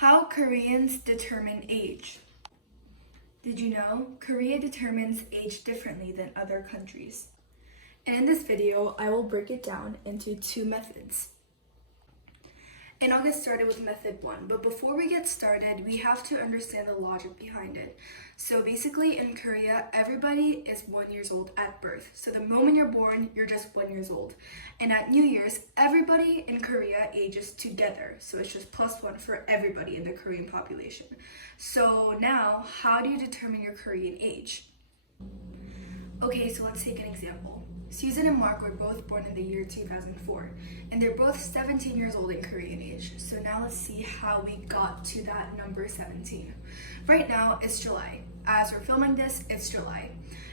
How Koreans determine age. Did you know Korea determines age differently than other countries? And in this video, I will break it down into two methods. And I'll get started with method one, but before we get started, we have to understand the logic behind it. So basically in Korea, everybody is 1 year old at birth. So the moment you're born, you're just 1 year old. And at New Year's, everybody in Korea ages together. So it's just +1 for everybody in the Korean population. So now, how do you determine your Korean age? Okay, so let's take an example. Susan and Mark were both born in the year 2004, and they're both 17 years old in Korean age. So now let's see how we got to that number 17. Right now, it's July. As we're filming this, it's July.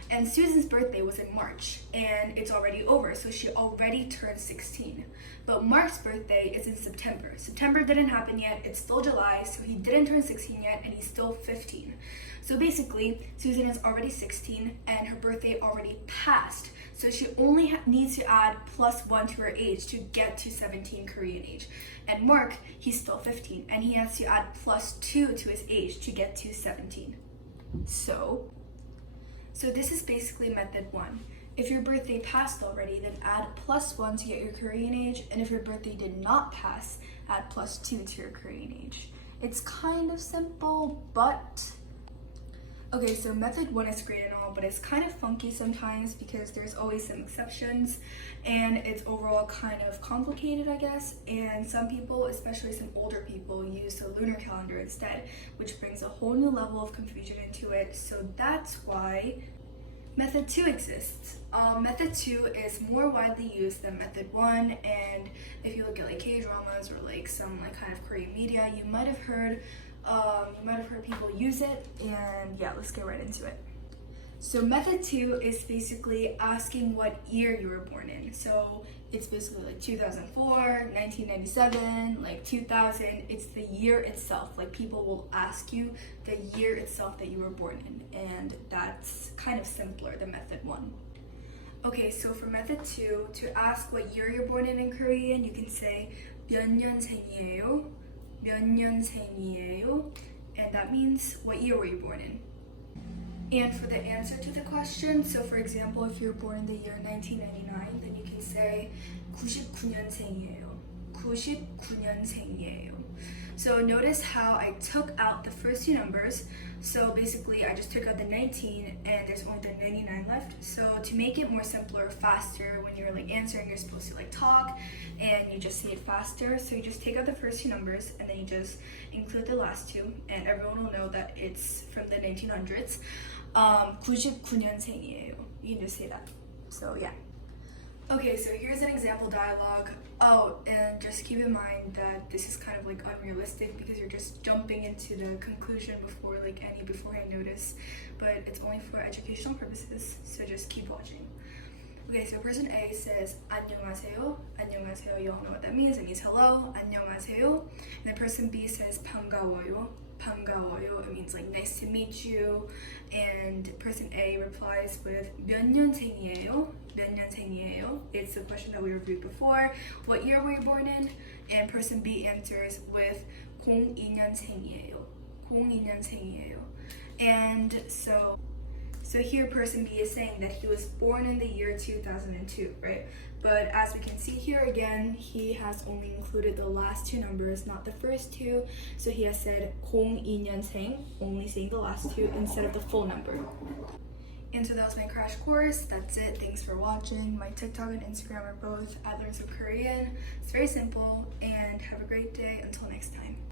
And Susan's birthday was in March, and it's already over, so she already turned 16. But Mark's birthday is in September. September didn't happen yet, it's still July, so he didn't turn 16 yet, and he's still 15. So basically, Susan is already 16, and her birthday already passed. So she only needs to add +1 to her age to get to 17 Korean age. And Mark, he's still 15, and he has to add +2 to his age to get to 17. So this is basically method one. If your birthday passed already, then add +1 to get your Korean age, and if your birthday did not pass, add +2 to your Korean age. It's kind of simple, but okay, so method one is great and all, but it's kind of funky sometimes because there's always some exceptions, and it's overall kind of complicated, I guess. And some people, especially some older people, use the lunar calendar instead, which brings a whole new level of confusion into it. So that's why method two exists. Method two is more widely used than method one, and if you look at like K-dramas or like some like kind of Korean media, you might have heard people use it. And yeah, let's get right into it. So method two is basically asking what year you were born in. So it's basically like 2004, 1997, like 2000. It's the year itself. Like people will ask you the year itself that you were born in, and that's kind of simpler than method one. Okay, so for method two, to ask what year you're born in Korean, you can say 몇 년생이에요? 몇 년생이에요? And that means what year were you born in? And for the answer to the question, so for example, if you're born in the year 1999, then you can say 99년생이에요. 99년생이에요. So notice how I took out the first two numbers. So basically, I just took out the 19 and there's only the 99 left. So to make it more simpler, faster, when you're like answering, you're supposed to like talk and you just say it faster. So you just take out the first two numbers and then you just include the last two, and everyone will know that it's from the 1900s. 99년생이에요. You can just say that. So yeah. Okay, so here's an example dialogue. Oh, and just keep in mind that this is kind of like unrealistic because you're just jumping into the conclusion before like any beforehand notice, but it's only for educational purposes, so just keep watching. Okay, so person A says 안녕하세요. 안녕하세요. You all know what that means. It means hello. 안녕하세요. And the person B says 반가워요. 반가워요. It means like nice to meet you. And person A replies with 몇 년생이에요? 몇 년생이에요? It's the question that we reviewed before. What year were you born in? And person B answers with 02년생이에요. 02년생이에요. And so here person B is saying that he was born in the year 2002, right? But as we can see here again, he has only included the last two numbers, not the first two. So he has said 02년생, only saying the last two instead of the full number. And so that was my crash course. That's it. Thanks for watching. My TikTok and Instagram are both @LearnSomeKorean. It's very simple, and have a great day. Until next time.